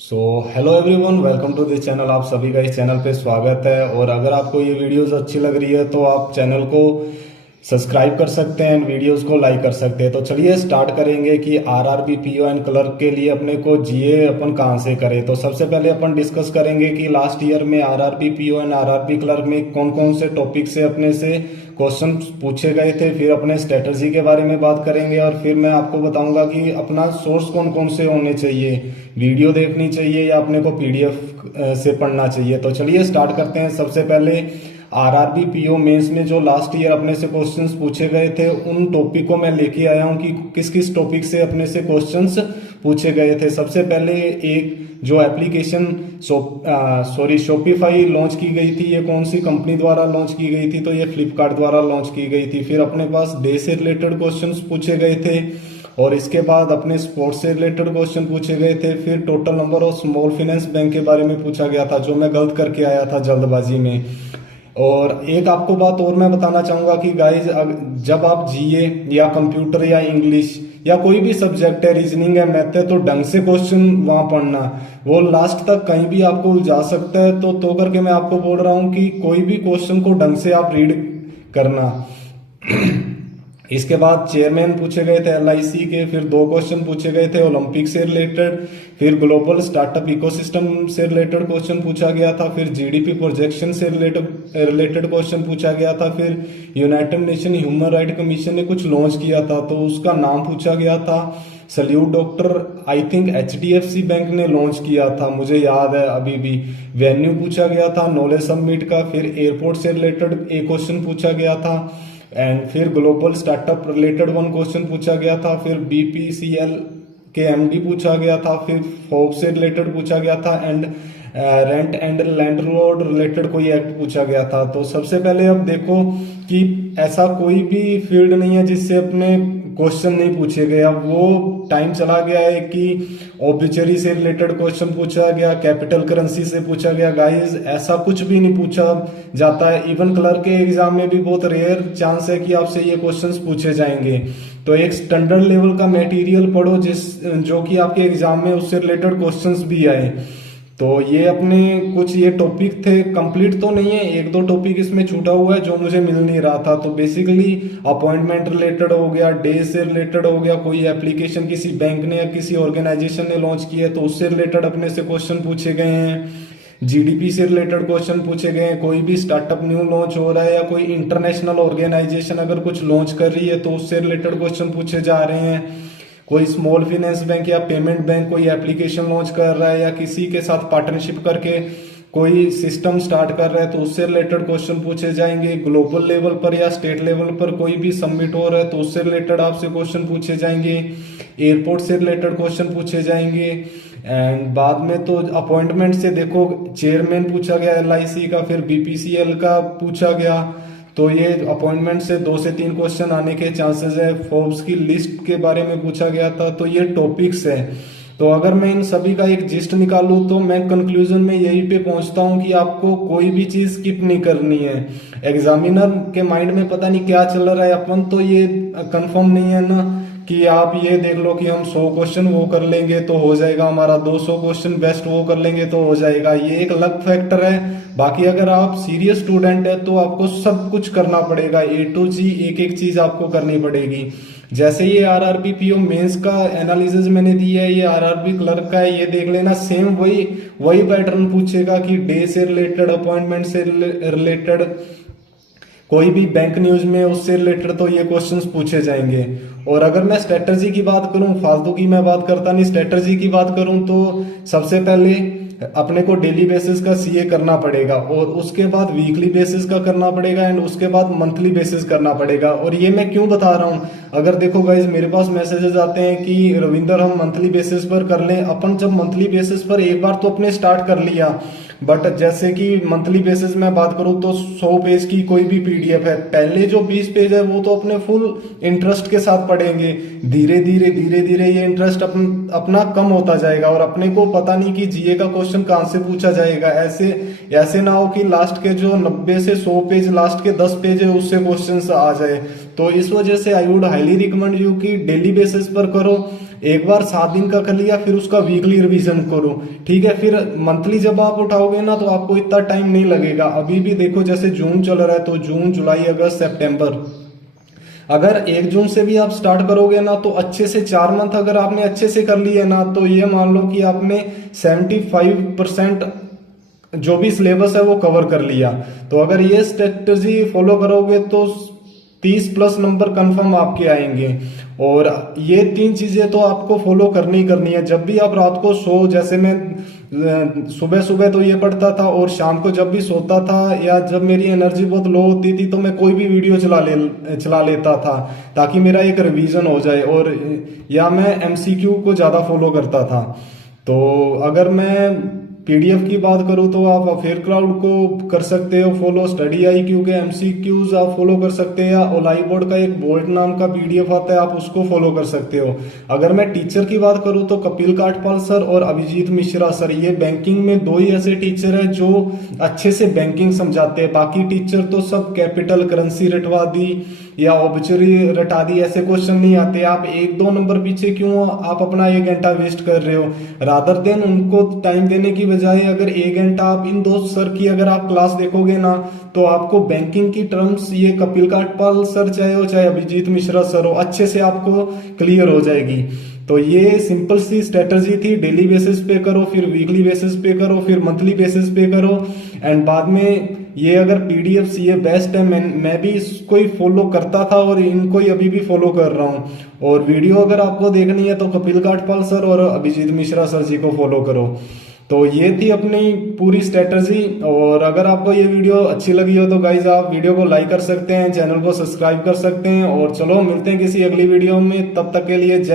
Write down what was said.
Hello everyone, welcome to this channel. आप सभी का इस चैनल पे स्वागत है। और अगर आपको ये वीडियोस अच्छी लग रही है तो आप चैनल को सब्सक्राइब कर सकते हैं, वीडियोस को लाइक कर सकते हैं। तो चलिए स्टार्ट करेंगे कि आरआरबी पीओ एंड क्लर्क के लिए अपने को जीए अपन कहाँ से करें। तो सबसे पहले अपन डिस्कस करेंगे कि लास्ट ईयर में RRB PO and RRB clerk में कौन कौन से टॉपिक से अपने से क्वेश्चन पूछे गए थे। फिर अपने स्ट्रेटजी के बारे में बात करेंगे और फिर मैं आपको बताऊंगा कि अपना सोर्स कौन कौन से होने चाहिए, वीडियो देखनी चाहिए या अपने को पीडीएफ से पढ़ना चाहिए। तो चलिए स्टार्ट करते हैं। सबसे पहले आरआरबी पीओ मेंस में जो लास्ट ईयर अपने से क्वेश्चंस पूछे गए थे उन टॉपिक को मैं लेके आया हूं कि किस किस टॉपिक से अपने से क्वेश्चंस पूछे गए थे। सबसे पहले एक जो एप्लीकेशन शॉपिफाई लॉन्च की गई थी, ये कौन सी कंपनी द्वारा लॉन्च की गई थी? तो ये फ्लिपकार्ट द्वारा लॉन्च की गई थी। फिर अपने पास डे से रिलेटेड क्वेश्चंस पूछे गए थे और इसके बाद अपने स्पोर्ट्स से रिलेटेड क्वेश्चन पूछे गए थे। फिर total number of small finance bank के बारे में पूछा गया था, जो मैं गलत करके आया था जल्दबाजी में। और एक आपको बात और मैं बताना चाहूंगा कि गाइज, जब आप जीए या कंप्यूटर या इंग्लिश या कोई भी सब्जेक्ट है, रीजनिंग है, मैथ है, तो ढंग से क्वेश्चन वहां पढ़ना, वो लास्ट तक कहीं भी आपको उलझा सकता है। तो करके मैं आपको बोल रहा हूं कि कोई भी क्वेश्चन को ढंग से आप रीड करना। इसके बाद चेयरमैन पूछे गए थे एलआईसी के। फिर दो क्वेश्चन पूछे गए थे ओलंपिक से रिलेटेड। फिर ग्लोबल स्टार्टअप इकोसिस्टम से रिलेटेड क्वेश्चन पूछा गया था। फिर जीडीपी प्रोजेक्शन से रिलेटेड क्वेश्चन पूछा गया था। फिर United nation human right commission ने कुछ लॉन्च किया था तो उसका नाम पूछा गया था। Salute doctor, I think HDFC bank ने लॉन्च किया था, मुझे याद है अभी भी। वेन्यू पूछा गया था नॉलेज समिट का। फिर एयरपोर्ट से रिलेटेड एक क्वेश्चन पूछा गया था एंड फिर global startup related one question पूछा गया था। फिर बीपीसीएल के एमडी पूछा गया था। फिर फोर्ब से रिलेटेड पूछा गया था and rent and landlord related कोई एक्ट पूछा गया था। तो सबसे पहले अब देखो कि ऐसा कोई भी फील्ड नहीं है जिससे अपने क्वेश्चन नहीं पूछे गए। अब वो टाइम चला गया है कि ऑब्लिचरी से रिलेटेड क्वेश्चन पूछा गया, कैपिटल करेंसी से पूछा गया। गाइस, ऐसा कुछ भी नहीं पूछा जाता है। इवन क्लर्क के एग्जाम में भी बहुत रेयर चांस है कि आपसे ये क्वेश्चंस पूछे जाएंगे। तो एक स्टैंडर्ड लेवल का मटेरियल पढ़ो जो कि आपके एग्जाम में उससे रिलेटेड क्वेश्चंस भी आए। तो ये अपने कुछ ये टॉपिक थे, कंप्लीट तो नहीं है, एक दो टॉपिक इसमें छूटा हुआ है जो मुझे मिल नहीं रहा था। तो बेसिकली अपॉइंटमेंट रिलेटेड हो गया, डे से रिलेटेड हो गया, कोई एप्लीकेशन किसी बैंक ने या किसी ऑर्गेनाइजेशन ने लॉन्च की है तो उससे रिलेटेड अपने से क्वेश्चन पूछे गए हैं। जीडीपी से रिलेटेड क्वेश्चन पूछे गए हैं। कोई भी स्टार्टअप न्यू लॉन्च हो रहा है या कोई इंटरनेशनल ऑर्गेनाइजेशन अगर कुछ लॉन्च कर रही है तो उससे रिलेटेड क्वेश्चन पूछे जा रहे हैं। कोई स्मॉल फाइनेंस बैंक या पेमेंट बैंक कोई एप्लीकेशन लॉन्च कर रहा है या किसी के साथ पार्टनरशिप करके कोई सिस्टम स्टार्ट कर रहा है तो उससे रिलेटेड क्वेश्चन पूछे जाएंगे। ग्लोबल लेवल पर या स्टेट लेवल पर कोई भी सबमिट हो रहा है तो उससे रिलेटेड आपसे क्वेश्चन पूछे जाएंगे। एयरपोर्ट से रिलेटेड क्वेश्चन पूछे जाएंगे। एंड बाद में तो अपॉइंटमेंट से देखो, चेयरमैन पूछा गया एलआईसी का, फिर बीपीसीएल का पूछा गया। तो ये अपॉइंटमेंट से 2 से 3 क्वेश्चन आने के चांसेस है। फोर्ब्स की लिस्ट के बारे में पूछा गया था। तो ये टॉपिक्स है। तो अगर मैं इन सभी का एक जिस्ट निकालूं तो मैं कंक्लूजन में यही पे पहुंचता हूं कि आपको कोई भी चीज स्किप नहीं करनी है। एग्जामिनर के माइंड में पता नहीं क्या चल रहा है, अपन तो ये कंफर्म नहीं है ना कि आप ये देख लो कि हम 100 क्वेश्चन वो कर लेंगे तो हो जाएगा हमारा, 200 क्वेश्चन बेस्ट वो कर लेंगे तो हो जाएगा। ये एक लक फैक्टर है। बाकी अगर आप सीरियस स्टूडेंट है तो आपको सब कुछ करना पड़ेगा, ए टू जी एक एक चीज आपको करनी पड़ेगी। जैसे ये आरआरबी पीओ मेंस का एनालिसिस मैंने दिया है, ये आरआरबी क्लर्क का है, ये देख लेना। सेम वही पैटर्न पूछेगा कि डे से रिलेटेड, अपॉइंटमेंट से रिलेटेड, कोई भी बैंक न्यूज में उससे रिलेटेड तो ये क्वेश्चंस पूछे जाएंगे। और अगर मैं स्ट्रेटजी की बात करूं, फालतू की मैं बात करता नहीं, स्ट्रेटजी की बात करूं तो सबसे पहले अपने को डेली बेसिस का सीए करना पड़ेगा और उसके बाद वीकली बेसिस का करना पड़ेगा एंड उसके बाद मंथली बेसिस करना पड़ेगा। और ये मैं क्यों बता रहा हूं, अगर देखो गाइज, मेरे पास मैसेजेस आते हैं कि रविंदर हम मंथली बेसिस पर कर लें। अपन जब मंथली बेसिस पर एक बार तो अपने स्टार्ट कर लिया, बट जैसे कि मंथली बेसिस में बात करूं तो 100 पेज की कोई भी पीडीएफ है, पहले जो 20 पेज है वो तो अपने फुल इंटरेस्ट के साथ पढ़ेंगे। धीरे धीरे ये इंटरेस्ट अपना कम होता जाएगा और अपने को पता नहीं कि जीए का क्वेश्चन कहां से पूछा जाएगा। ऐसे ना हो कि लास्ट के जो 90 से 100 पेज, लास्ट के 10 पेज है उससे क्वेश्चन आ जाए। तो इस वजह से I would highly recommend you कि डेली बेसिस पर करो। एक बार 7 दिन का कर लिया, फिर उसका वीकली रिवीजन करो, ठीक है। फिर मंथली जब आप उठाओगे ना तो आपको इतना टाइम नहीं लगेगा। अभी भी देखो जैसे जून चल रहा है, तो जून, जुलाई, अगस्त, सितंबर, अगर 1 जून से भी आप स्टार्ट करोगे ना तो अच्छे से 4 मंथ अगर आपने अच्छे से कर लिए ना, तो ये मान लो कि आपने 75% जो भी सिलेबस है वो कवर कर लिया। तो अगर ये स्ट्रेटजी फॉलो करोगे तो 30+ नंबर कंफर्म आपके आएंगे। और ये 3 चीजें तो आपको फॉलो करनी ही करनी है। जब भी आप रात को सो, जैसे मैं सुबह सुबह तो ये पढ़ता था, और शाम को जब भी सोता था या जब मेरी एनर्जी बहुत लो होती थी तो मैं कोई भी वीडियो चला लेता था, ताकि मेरा एक रिवीजन हो जाए। और या मैं एमसीक्यू को ज्यादा फॉलो करता था। तो अगर मैं पीडीएफ की बात करूँ तो आप अफेयर क्राउड को कर सकते हो फॉलो, स्टडी आई क्यू के एमसीक्यूज आप फॉलो कर सकते हैं, या ओलाई बोर्ड का एक बोल्ट नाम का पीडीएफ आता है, आप उसको फॉलो कर सकते हो। अगर मैं टीचर की बात करूँ तो कपिल काठपाल सर और अभिजीत मिश्रा सर, ये बैंकिंग में 2 ही ऐसे टीचर है जो अच्छे से बैंकिंग समझाते हैं। बाकी टीचर तो सब कैपिटल, करेंसी रटवा दी या ऑब्चुरी रटा दी, ऐसे क्वेश्चन नहीं आते। आप 1-2 नंबर पीछे क्यों आप अपना 1 घंटा वेस्ट कर रहे हो, रादर देन उनको टाइम देने की बजाय अगर 1 घंटा आप इन 2 सर की अगर आप क्लास देखोगे ना, तो आपको बैंकिंग की टर्म्स, ये कपिल काठपाल सर चाहे हो चाहे अभिजीत मिश्रा सर हो, अच्छे से आपको क्लियर हो जाएगी। तो ये सिंपल सी स्ट्रेटजी थी। डेली बेसिस पे करो, फिर वीकली बेसिस पे करो, फिर मंथली बेसिस पे करो, एंड बाद में ये अगर पीडीएफ ये बेस्ट है। मैं भी इसको ही फॉलो करता था और इनको ही अभी भी फॉलो कर रहा हूँ। और वीडियो अगर आपको देखनी है तो कपिल काठपाल सर और अभिजीत मिश्रा सर जी को फॉलो करो। तो ये थी अपनी पूरी स्ट्रेटजी। और अगर आपको ये वीडियो अच्छी लगी हो तो गाइज आप वीडियो को लाइक कर सकते हैं, चैनल को सब्सक्राइब कर सकते हैं। और चलो मिलते हैं किसी अगली वीडियो में, तब तक के लिए जय।